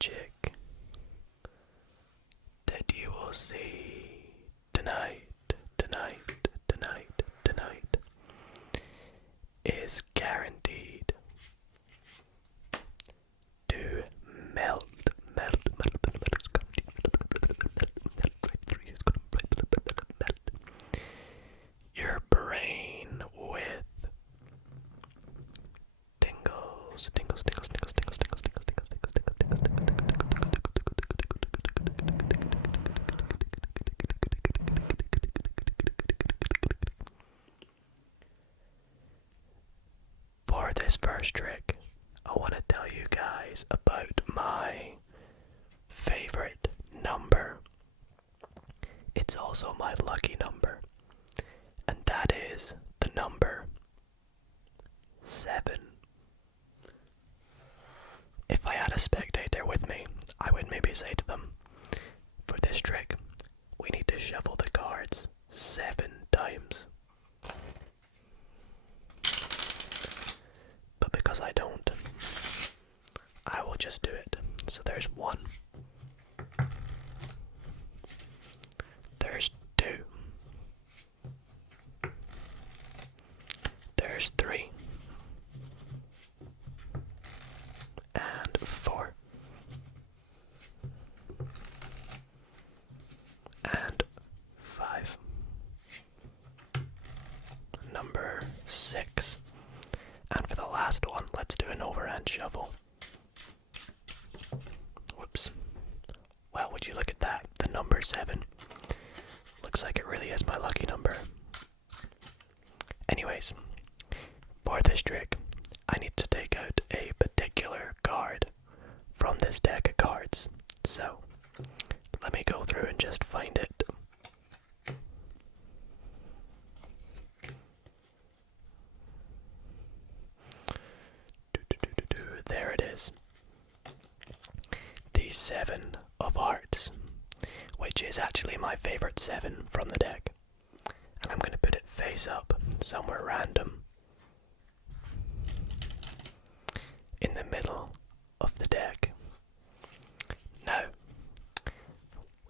magic that you will see tonight is guaranteed to melt your brain with tingles. For this first trick, I want to tell you guys about my favorite number. It's also my lucky number, and that is the number 7. If I had a spectator with me, I would maybe say to them, for this trick, we need to shuffle the cards 7 times. But because I don't, I will just do it. So there's 1. There's 2. There's 3. And 4. And 5. Number 6. And for the last one, let's do an overhand shuffle. Whoops. Well, would you look at that? The number 7. Looks like it really is my lucky number. Anyways, for this trick, I need to take out a particular card from this deck of cards. So, let me go through and just find it. There it is. The 7 of Hearts, which is actually my favorite 7 from the deck. And I'm going to put it face up, somewhere random, in the middle of the deck. Now,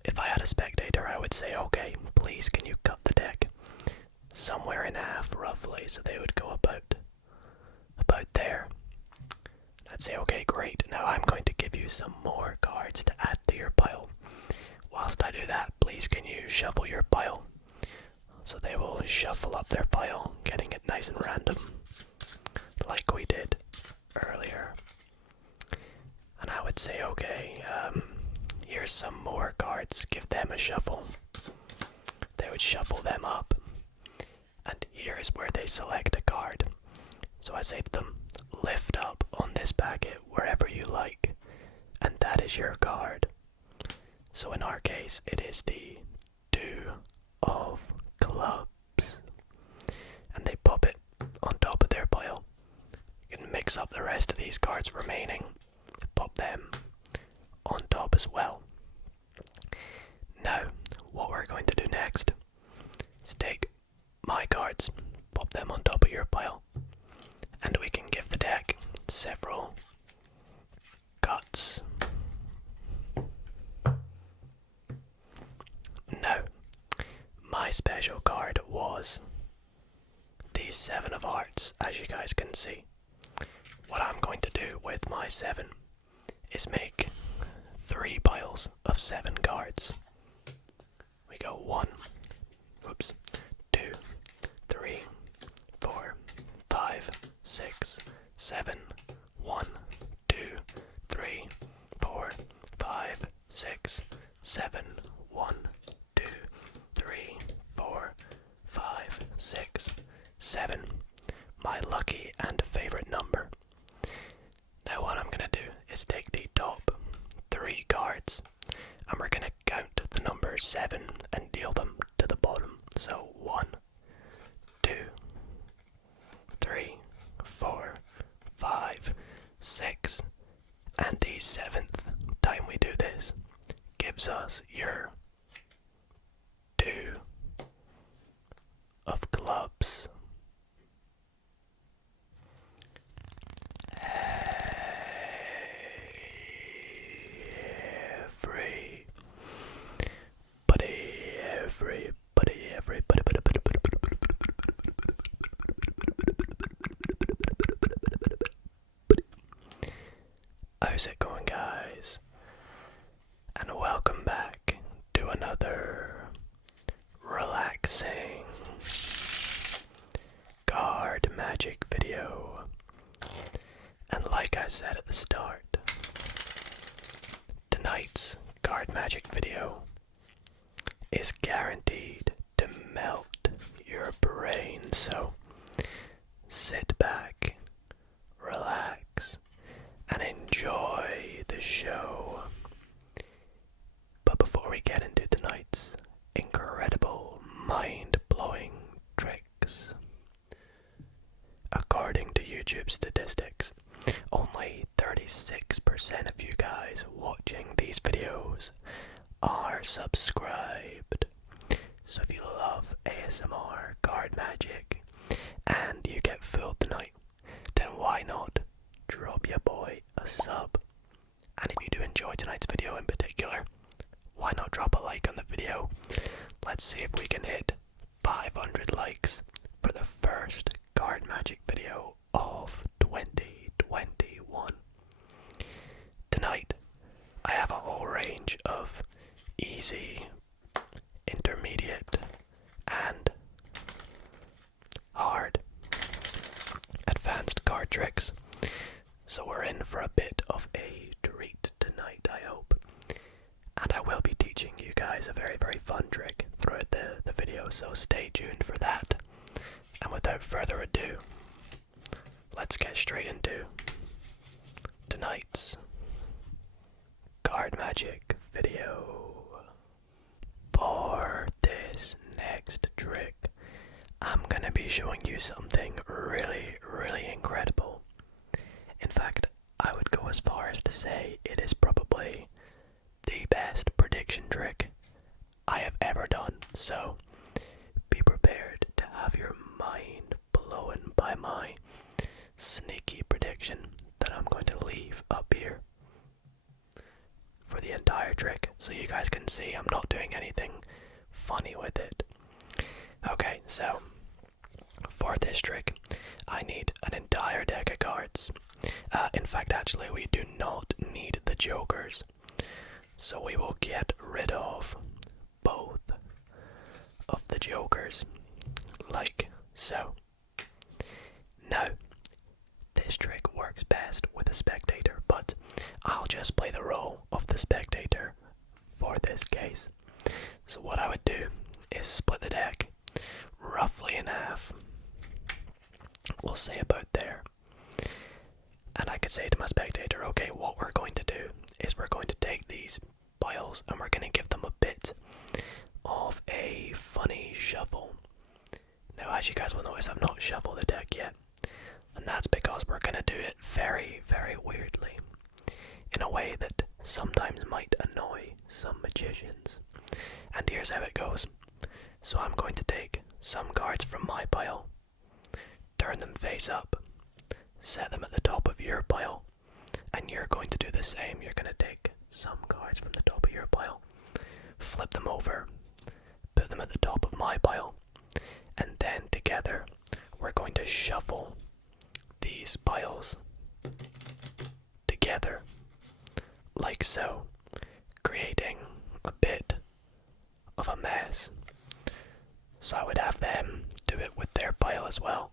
if I had a spectator, I would say, okay, please can you cut the deck somewhere in half roughly, so they would go about there. I'd say, okay, great, now I'm going to give you some more cards to add to your pile. Whilst I do that, please can you shuffle your pile? So they will shuffle up their pile, getting it nice and random, like we did earlier. And I would say, okay, here's some more cards, give them a shuffle. They would shuffle them up, and here's where they select a card. So I say to them, lift up on this packet wherever you like, and that is your card. So in our case, it is the 2 of Clubs, and they pop it on top of their pile. You can mix up the rest of these cards remaining, pop them on top as well. Now, what we're going to do next is take my cards, pop them on top of your pile, and we can give the deck several cuts. Now, my special card was the 7 of Hearts, as you guys can see. What I'm going to do with my 7 is make 3 piles of 7 cards. We go 1, 2, 3, 4, 5, 6, 7, 1, 2, 3, 4, 5, 6, 7, 1, 2, 3, 4, 5, 6, 7. My lucky and favorite number. Now what I'm going to do is take the top 3 cards, and we're going to count the number 7 and deal them to the bottom. So 1, 2, 3, 4, 5, 6, and the 7th time we do this gives us your 2 of Clubs. How's it going, guys? And welcome back to another relaxing card magic video. And like I said at the start, tonight's card magic video is guaranteed to melt your brain, so sit back, relax, and enjoy the show. But before we get into tonight's incredible, mind-blowing tricks, according to YouTube statistics, only 36% of you guys watching these videos are subscribed. So if you love ASMR card magic and you get fooled tonight, then why not drop your boy a sub? And if you do enjoy tonight's video in particular, why not drop a like on the video? Let's see if we can hit 500 likes for the first card magic video of 2021. Tonight, I have a whole range of easy, intermediate, and hard advanced card tricks. So we're in for a bit of a treat tonight, I hope. And I will be teaching you guys a very, very fun trick throughout the video, so stay tuned for that. And without further ado, let's get straight into tonight's card magic video. For this next trick, I'm gonna be showing you something really, really incredible. In fact, I would go as far as to say it is probably the best prediction trick I have ever done. So, be prepared to have your mind blown by my sneaky prediction that I'm going to leave up here for the entire trick, so you guys can see I'm not doing anything funny with it. Okay, so for this trick, I need an entire deck of cards. In fact, actually, we do not need the jokers. So we will get rid of both of the jokers, like so. Now, this trick works best with a spectator, but I'll just play the role of the spectator for this case. So what I would do is split the deck roughly in half. We'll say about there. And I could say to my spectator, okay, what we're going to do is we're going to take these piles and we're going to give them a bit of a funny shuffle. Now, as you guys will notice, I've not shuffled the deck yet. And that's because we're going to do it very, very weirdly, in a way that sometimes might annoy some magicians. And here's how it goes. So I'm going to take some cards from my pile, turn them face up, set them at the top of your pile, and you're going to do the same. You're going to take some cards from the top of your pile, flip them over, put them at the top of my pile, and then together we're going to shuffle these piles together like so, creating a bit of a mess. So I would have them do it with their pile as well.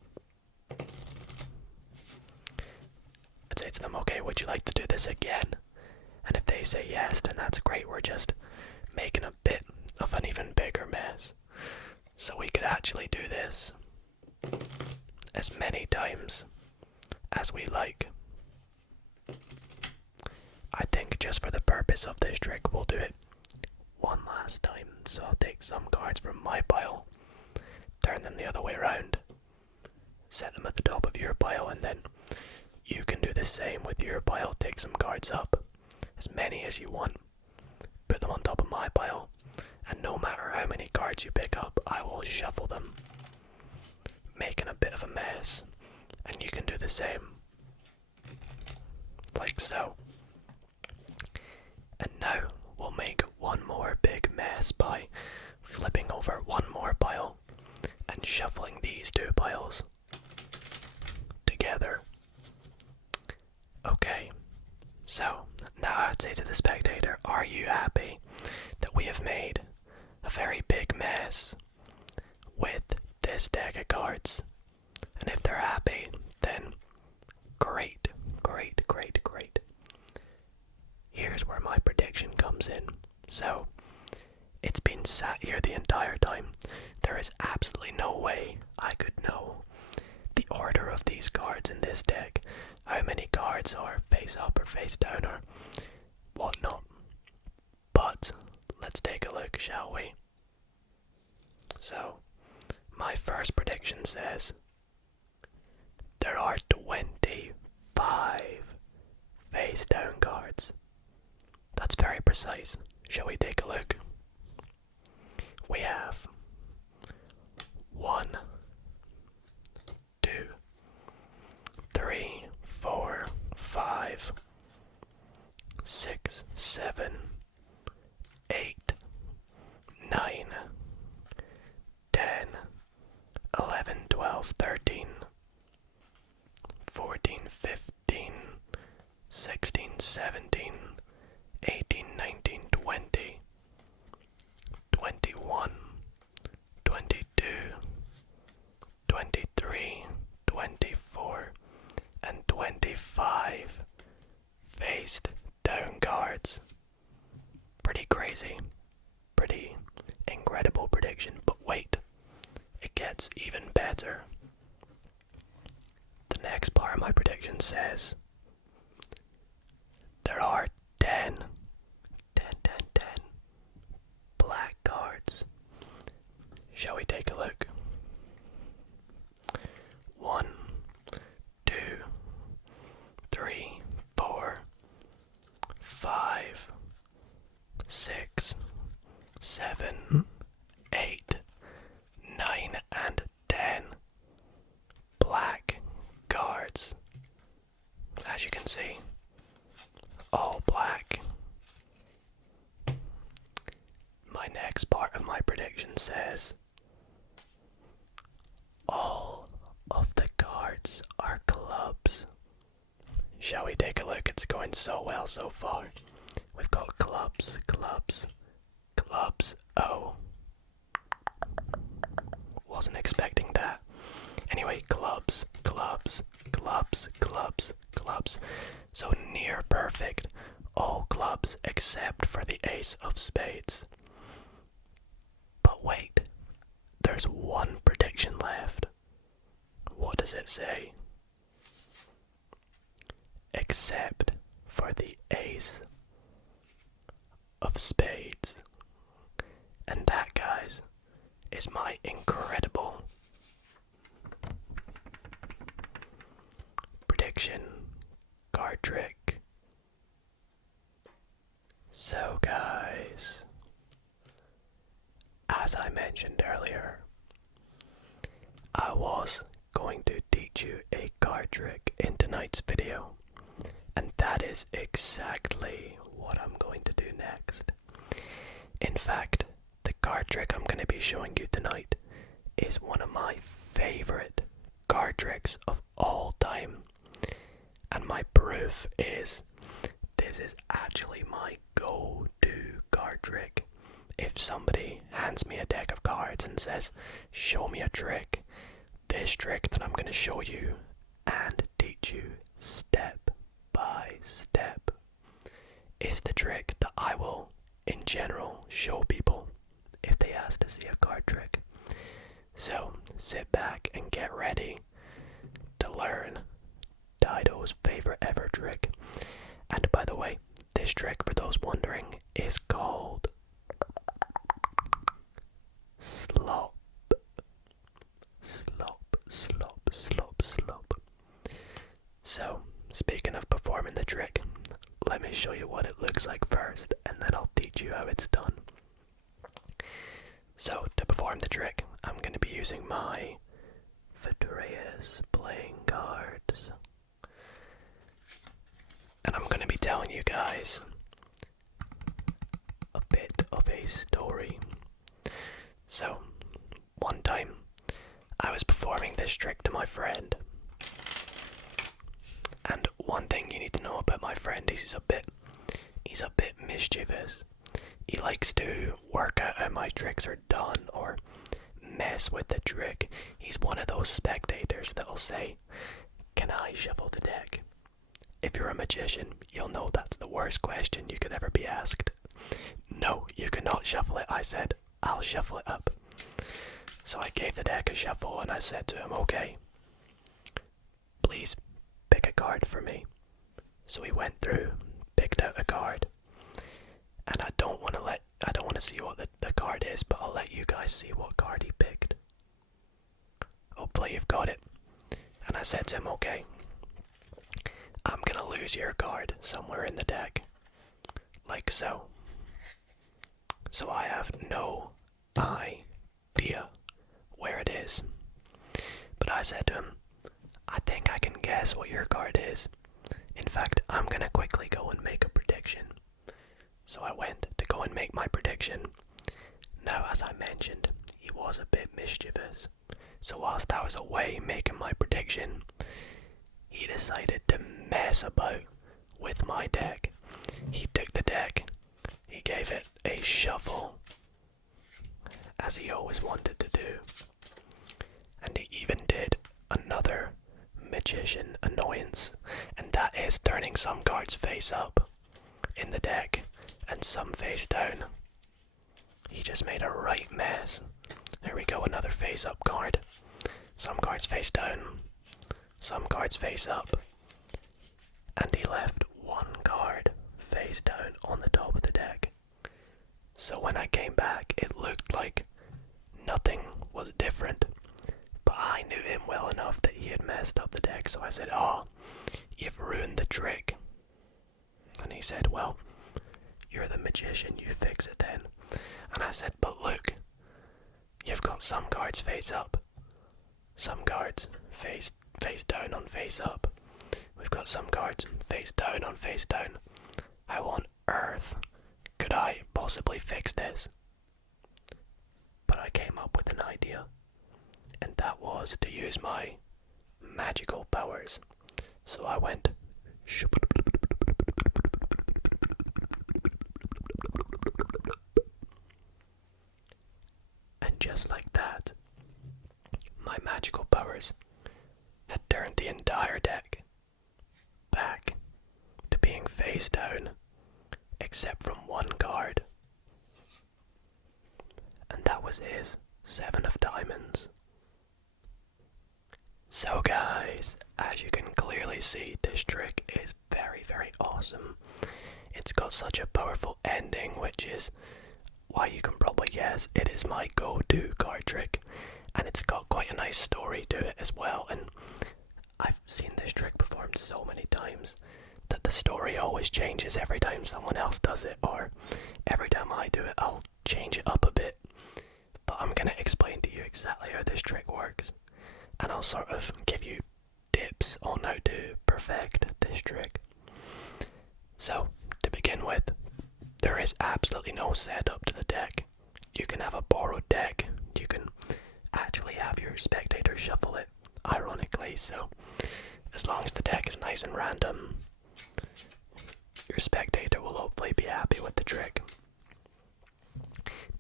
I'd say to them, okay, would you like to do this again? And if they say yes, then that's great. We're just making a bit of an even bigger mess. So we could actually do this as many times as we like. I think just for the purpose of this trick, we'll do it one last time. So I'll take some cards from my pile, turn them the other way around, set them at the top of your pile, and then you can do the same with your pile. Take some cards up, as many as you want, put them on top of my pile, and no matter how many cards you pick up, I will shuffle them, making a bit of a mess, and you can do the same, like so. And now we'll make one more big mess by flipping over one more pile and shuffling these two piles together. Okay, so I'd say to the spectator, are you happy that we have made a very big mess with this deck of cards? And if they're happy, then great, great, great, great. Here's where my prediction comes in. So, it's been sat here the entire time. There is absolutely no way I could know the order of these cards in this deck. How many cards are face up or face down or whatnot. But let's take a look, shall we? So, my first prediction says there are 25 face down cards. That's very precise. Shall we take a look? We have 1, 2, 3, 4, 5, 6, 7, 8, 9, 10, 11, 12, 13, 14, 15, 16, 17, 18, 19, 20, 21, 22, 23, 24, and 25 faced down cards. Pretty crazy. Pretty incredible prediction. But wait, it gets even better. The next part of my prediction says there are 10 black cards. Shall we take a look? 1, 2, 3, 4, 5, 6, 7, 8, 9, and 10 black cards. As you can see, all black. My next part of my prediction says all of the cards are clubs. Shall we take a look? It's going so well so far. We've got clubs, clubs, clubs. Oh, wasn't expecting that. Anyway, clubs, clubs, clubs, clubs, clubs. So near perfect. All clubs except for the ace of spades. But wait, there's one prediction left. What does it say? Except for the ace of spades. And that, guys, is my incredible prediction card trick. So, guys, as I mentioned earlier, I was going to teach you a card trick in tonight's video, and that is exactly what I'm going to do next. In fact, the card trick I'm going to be showing you tonight is one of my favorite card tricks of all time, and my proof is this is actually my go-to card trick. If somebody hands me a deck of cards and says, show me a trick, this trick that I'm going to show you and teach you step by step is the trick that I will, in general, show people if they ask to see a card trick. So, sit back and get ready to learn Dido's favorite ever trick. And by the way, this trick, for those wondering, is called Slop. Slop, slop, slop, slop. So, speaking of performing the trick, let me show you what it looks like first, and then I'll teach you how it's done. So, to perform the trick, I'm going to be using my Vitreous playing cards. And I'm going to be telling you guys a bit of a story. So, one time, I was performing this trick to my friend. And one thing you need to know about my friend is he's he's a bit mischievous. He likes to work out how my tricks are done or mess with the trick. He's one of those spectators that'll say, "Can I shuffle the deck?" If you're a magician, you'll know that's the worst question you could ever be asked. "No, you cannot shuffle it," I said. "I'll shuffle it up." So I gave the deck a shuffle and I said to him, "Okay, please pick a card for me." So he went through, picked out a card, and I don't want to see what the card is, but I'll let you guys see what card he picked. Hopefully you've got it. And I said to him, "Okay, I'm gonna lose your card somewhere in the deck, like so. So I have no idea where it is." But I said to him, "I think I can guess what your card is. In fact, I'm gonna quickly go and make a prediction." So I went to go and make my prediction. Now, as I mentioned, he was a bit mischievous. So whilst I was away making my prediction, he decided to mess about with my deck. He took the deck, he gave it a shuffle, as he always wanted to do. And he even did another magician annoyance, and that is turning some cards face up in the deck and some face down. He just made a right mess. There we go, another face up card. Some cards face down, some cards face up, and he left one card face down on the top of the deck. So when I came back, it looked like nothing was different, but I knew him well enough that he had messed up the deck. So I said, "Oh, you've ruined the trick." And he said, "Well, you're the magician, you fix it then." And I said, "But look, you've got some cards face up, some cards face down on face up. We've got some cards face down on face down. How on earth could I possibly fix this?" But I came up with an idea, and that was to use my magical powers. So I went, and just like that, my magical powers had turned the entire deck back to being face down, except from one card. And that was his 7 of diamonds. So guys, as you can clearly see, this trick is very, very awesome. It's got such a powerful ending, which is why you can probably guess it is my go-to card trick. And it's got quite a nice story to it as well. And I've seen this trick performed so many times that the story always changes every time someone else does it, or every time I do it, I'll change it up a bit. But I'm going to explain to you exactly how this trick works, and I'll sort of give you tips on how to perfect this trick. So, to begin with, there is absolutely no setup to the deck. You can have a borrowed deck, you can actually have your spectator shuffle it, ironically, so as long as the deck is nice and random, your spectator will hopefully be happy with the trick.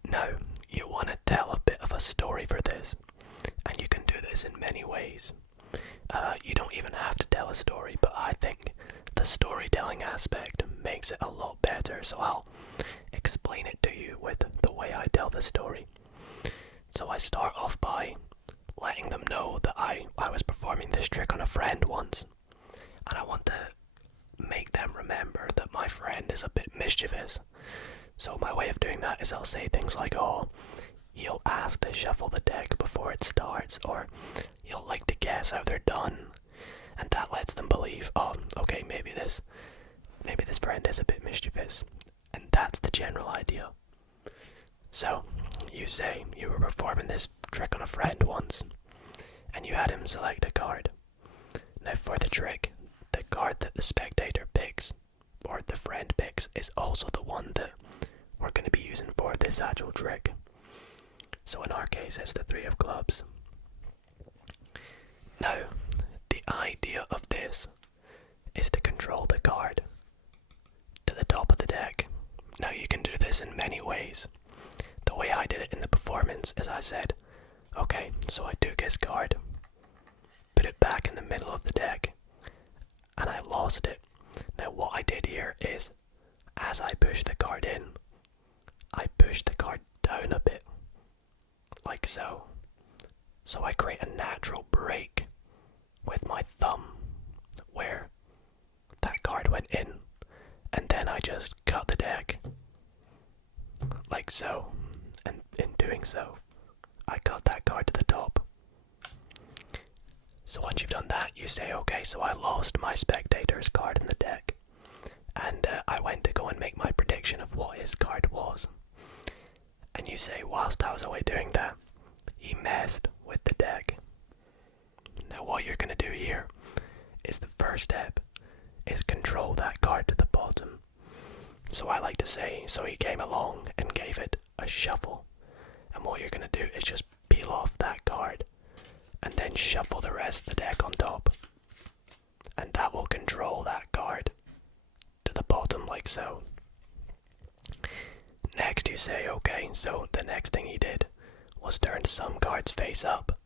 Now, you want to tell a bit of a story for this, and you can do this in many ways. You don't even have to tell a story, but I think the storytelling aspect makes it a lot better, so I'll explain it to you with the way I tell the story. So I start off by letting them know that I was performing this trick on a friend once, and I want to make them remember that my friend is a bit mischievous. So my way of doing that is I'll say things like, "Oh, he'll ask to shuffle the deck before it starts," or "he'll like to guess how they're done," and that lets them believe, "Oh, okay, maybe this friend is a bit mischievous," and that's the general idea. So you say you were performing this trick on a friend once, and you had him select a card. Now for the trick, the card that the spectator picks, or the friend picks, is also the one that we're going to be using for this actual trick. So in our case, it's the 3 of clubs. Now, the idea of this is to control the card to the top of the deck. many ways. The way I did it in the performance is I said, okay, so I took his card, put it back in the middle of the deck, and I lost it. Now what I did here is, as I pushed the card in, I pushed the card down a bit, like so. So I create a natural break with my thumb, where that card went in, and then I just cut the deck, like so, and in doing so, I cut that card to the top. So once you've done that, you say, okay, so I lost my spectator's card in the deck, and I went to go and make my prediction of what his card was. And you say, whilst I was away doing that, he messed with the deck. Now what you're going to do here is the first step is control that card to the bottom. So I like to say, so he came along and gave it a shuffle. And what you're going to do is just peel off that card and then shuffle the rest of the deck on top. And that will control that card to the bottom like so. Next you say, okay, so the next thing he did was turn some cards face up.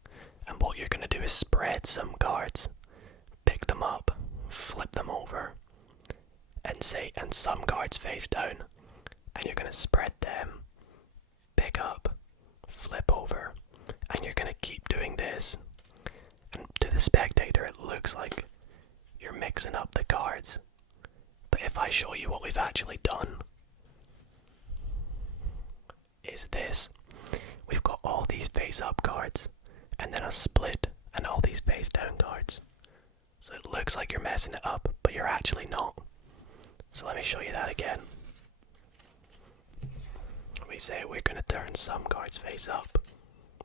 And what you're going to do is spread some cards, pick them up, flip them over, and some cards face down. And you're going to spread them, pick up, flip over, and you're going to keep doing this. And to the spectator it looks like you're mixing up the cards. But if I show you what we've actually done, is this. We've got all these face up cards, and then a split, and all these face down cards. So it looks like you're messing it up, but you're actually not. So let me show you that again. We say we're going to turn some cards face up,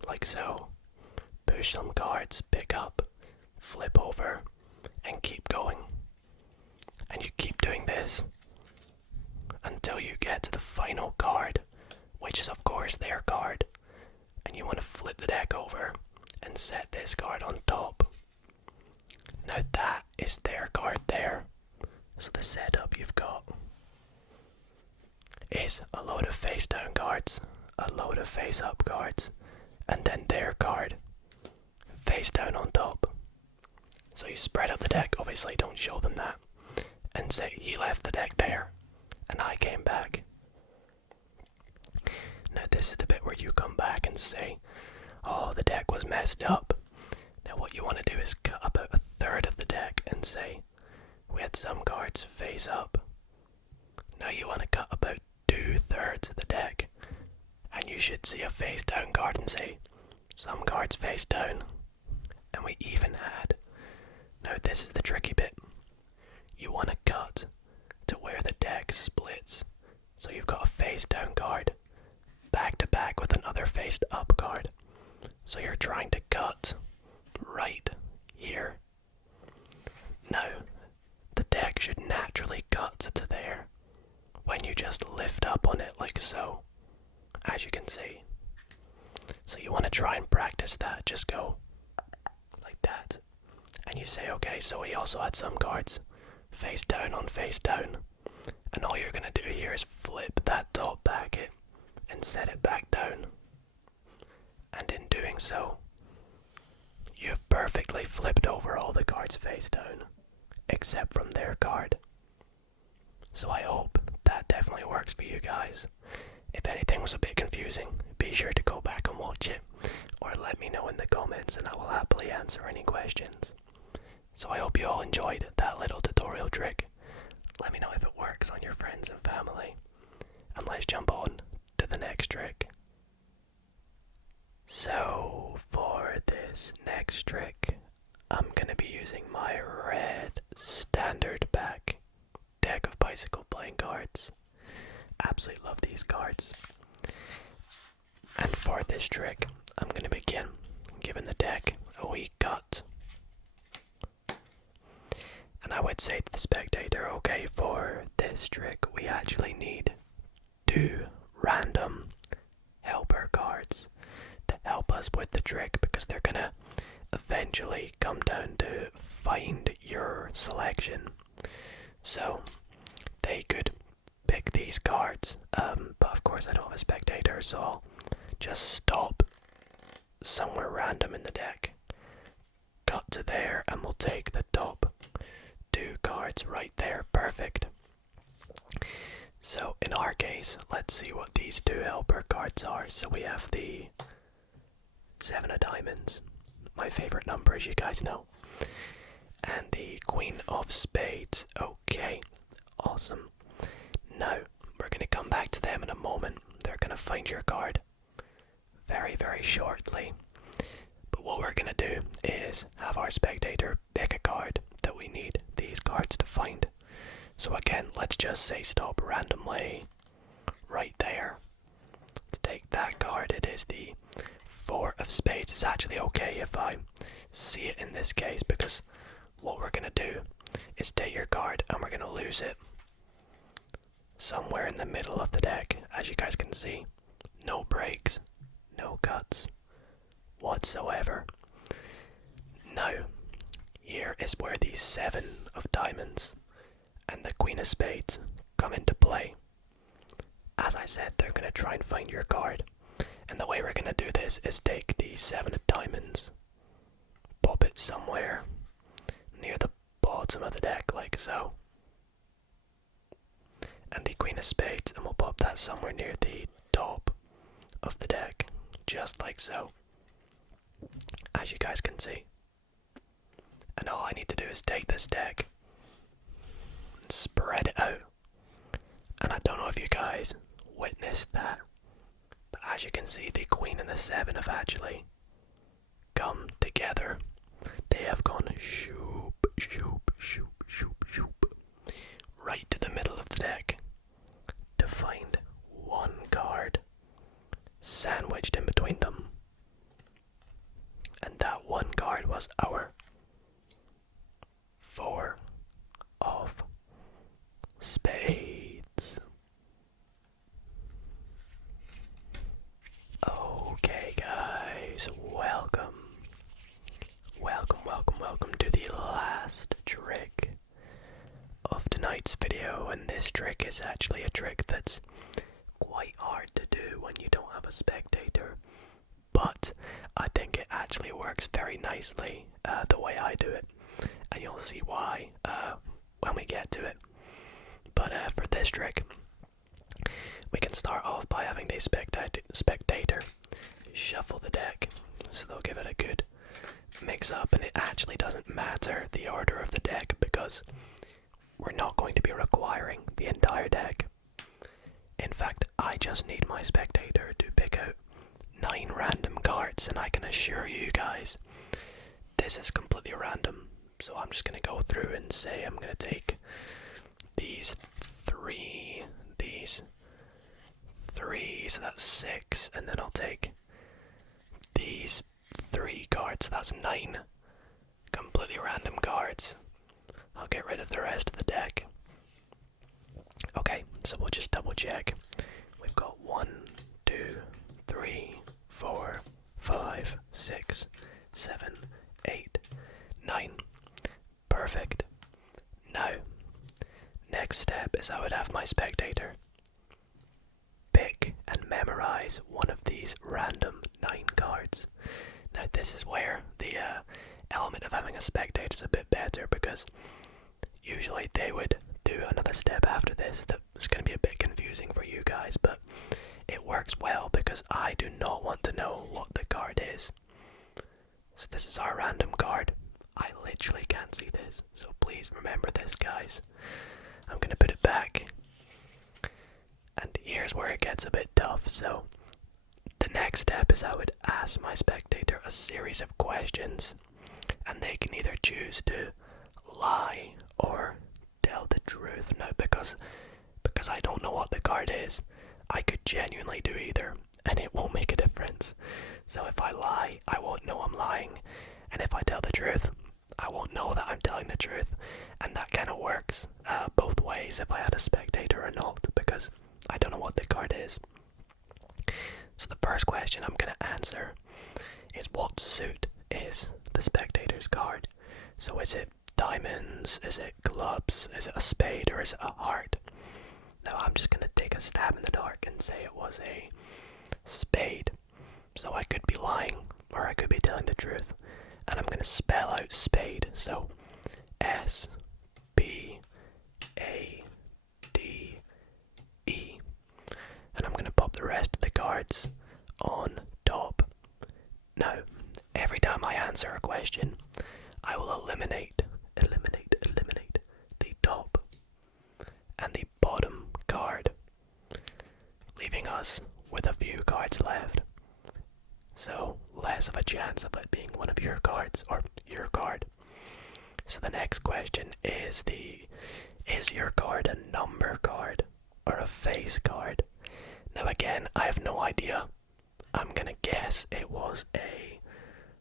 like so. Push some cards, pick up, flip over, and keep going. And you keep doing this until you get to the final card, which is of course their card. And you want to flip the deck over and set this card on top. Now that is their card there. So the setup you've got is a load of face down cards, a load of face up cards, and then their card face down on top. So you spread up the deck, obviously don't show them that, and say he left the deck there and I came back. Now this is the bit where you come back and say, oh, the deck was messed up. Now what you want to do is cut about a third of the deck and say, we had some cards face up. Now you want to cut about 2/3 of the deck, and you should see a face down card and say, some cards face down. And we even had. Now this is the tricky bit. You want to cut to where the deck splits. So you've got a face down card back to back with another face up card. So you're trying to cut right here. Now, the deck should naturally cut to there when you just lift up on it like so, as you can see. So you want to try and practice that. Just go like that. And you say, okay, so he also had some cards face down on face down. And all you're going to do here is flip that top packet and set it back down. And in doing so, you've perfectly flipped over all the cards face down, except from their card. So I hope that definitely works for you guys. If anything was a bit confusing, be sure to go back and watch it, or let me know in the comments and I will happily answer any questions. So I hope you all enjoyed that little tutorial trick. Let me know if it works on your friends and family. And let's jump on to the next trick. So for this next trick, I'm going to be using my red standard pack deck of bicycle playing cards. Absolutely love these cards. And for this trick, I'm going to begin giving the deck a wee cut. And I would say to the spectator, okay, for this trick we actually need 2 random helper cards to help us with the trick, because they're gonna eventually come down to find your selection. So they could pick these cards, but of course I don't have a spectator, so I'll just stop somewhere random in the deck. Cut to there, and we'll take the top 2 cards right there. Perfect. So in our case, let's see what these 2 helper cards are. So we have the 7 of diamonds, my favorite number as you guys know, and the Queen of Spades. Okay, awesome. Now, we're going to come back to them in a moment. They're going to find your card very, very shortly. But what we're going to do is have our spectator pick a card that we need these cards to find. So again, let's just say stop randomly right there. Let's take that card. It is the 4 of Spades. It's actually okay if I see it in this case, because what we're going to do is take your card and we're going to lose it somewhere in the middle of the deck. As you guys can see, no breaks, no cuts whatsoever. Now, here is where the 7 of diamonds and the Queen of Spades come into play. As I said, they're going to try and find your card. And the way we're going to do this is take the 7 of diamonds, pop it somewhere near the bottom of the deck like so, and the Queen of Spades, and we'll pop that somewhere near the top of the deck, just like so, as you guys can see. And all I need to do is take this deck and spread it out. And I don't know if you guys witnessed that, but as you can see, the Queen and the 7 have actually come together. They have gone shoop, shoop, shoop, shoop, shoop, right to the middle of the deck to find 1 card sandwiched in between them. And that 1 card was our 4 of Spades. Okay guys, welcome to the last trick of tonight's video, and this trick is actually a trick that's quite hard to do when you don't have a spectator, but I think it actually works very nicely the way I do it, and you'll see why when we get to it. But for this trick, we can start off by having the spectator shuffle the deck, so they'll give it a good mix up, and it actually doesn't matter the order of the deck because we're not going to be requiring the entire deck. In fact, I just need my spectator to pick out 9 random cards, and I can assure you guys this is completely random. So I'm just going to go through and say I'm going to take these 3, so that's 6, and then I'll take these 3 cards, so that's 9 completely random cards. I'll get rid of the rest of the deck. Okay, so we'll just double check. We've got 1, 2, 3, 4, 5, 6, 7, 8, 9. Perfect. Now, next step is I would have my spectator pick and memorize one of these random 9 cards. Now this is where the element of having a spectator is a bit better, because usually they would do another step after this that's going to be a bit confusing for you guys, but it works well because I do not want to know what the card is. So this is our random card. I literally can't see this, so please remember this, guys. I'm going to put it back. And here's where it gets a bit tough. So the next step is I would ask my spectator a series of questions, and they can either choose to lie or tell the truth. Now, because I don't know what the card is, I could genuinely do either, and it won't make a difference. So if I lie, I won't know I'm lying, and if I tell the truth, I won't know that I'm telling the truth. And that kind of works both ways if I had a spectator or not, because I don't know what the card is. So the first question I'm going to answer is, what suit is the spectator's card? So is it diamonds, is it clubs, is it a spade, or is it a heart? Now I'm just gonna take a stab in the dark and say it was a spade. So I could be lying, or I could be telling the truth. And I'm gonna spell out spade. So S-P-A-D-E. And I'm gonna pop the rest of the cards on top. Now, every time I answer a question, I will eliminate the top and the bottom card, leaving us with a few cards left. So, less of a chance of it being one of your cards, or your card. So the next question is your card a number card, or a face card? Now again, I have no idea. I'm gonna guess it was a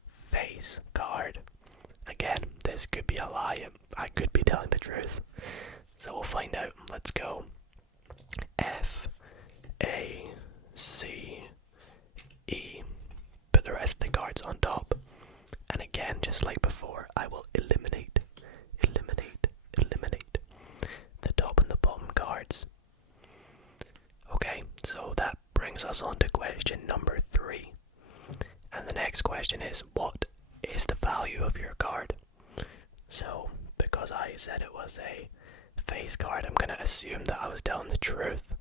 face card. Again, this could be a lie. I could be telling the truth. So we'll find out. Let's go. F-A-C-E. Put the rest of the cards on top. And again, just like before, I will eliminate the top and the bottom cards. Okay, so that brings us on to question number 3. And the next question is, what is the value of your card? So, because I said it was a face card, I'm going to assume that I was telling the truth.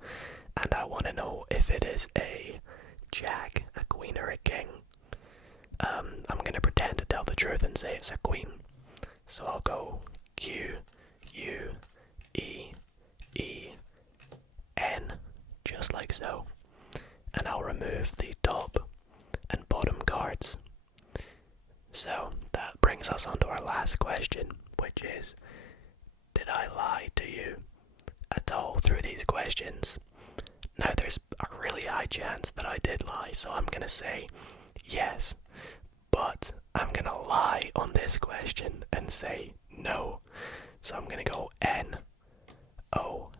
And I want to know if it is a jack, a queen, or a king. I'm going to pretend to tell the truth and say it's a queen. So I'll go Q-U-E-E-N, just like so. And I'll remove the top and bottom cards. So that brings us on to our last question, which is, did I lie to you at all through these questions? Now there's a really high chance that I did lie, so I'm going to say yes. But I'm going to lie on this question and say no. So I'm going to go N-O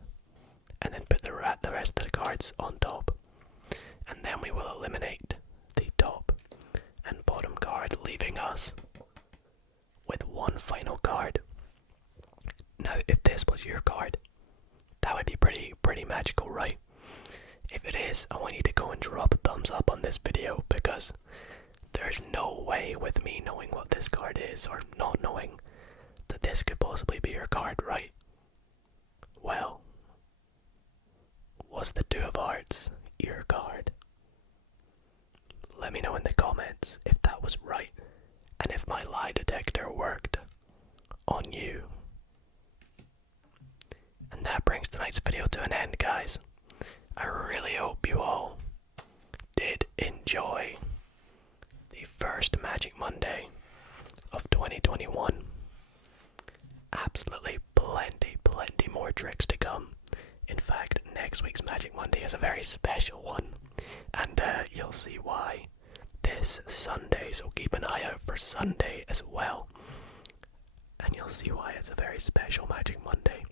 and then put the rest of the cards on top. And then we will eliminate the top and bottom card, leaving us with one final card. Now, if this was your card, that would be pretty magical, right? If it is, I want you to go and drop a thumbs up on this video, because there's no way with me knowing what this card is, or not knowing, that this could possibly be your card, right? Well, was the Two of Hearts your card? Let me know in the comments if that was right, and if my lie detector worked on you. And that brings tonight's video to an end, guys. I really hope you all did enjoy the first Magic Monday of 2021. Absolutely plenty more tricks to come. In fact, next week's Magic Monday is a very special one, and you'll see why this Sunday, so keep an eye out for Sunday as well, and you'll see why it's a very special Magic Monday.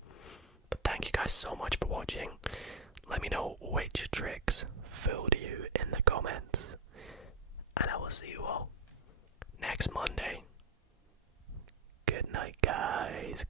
But thank you guys so much for watching. Let me know which tricks fooled you in the comments, and I will see you all next Monday. Good night, guys.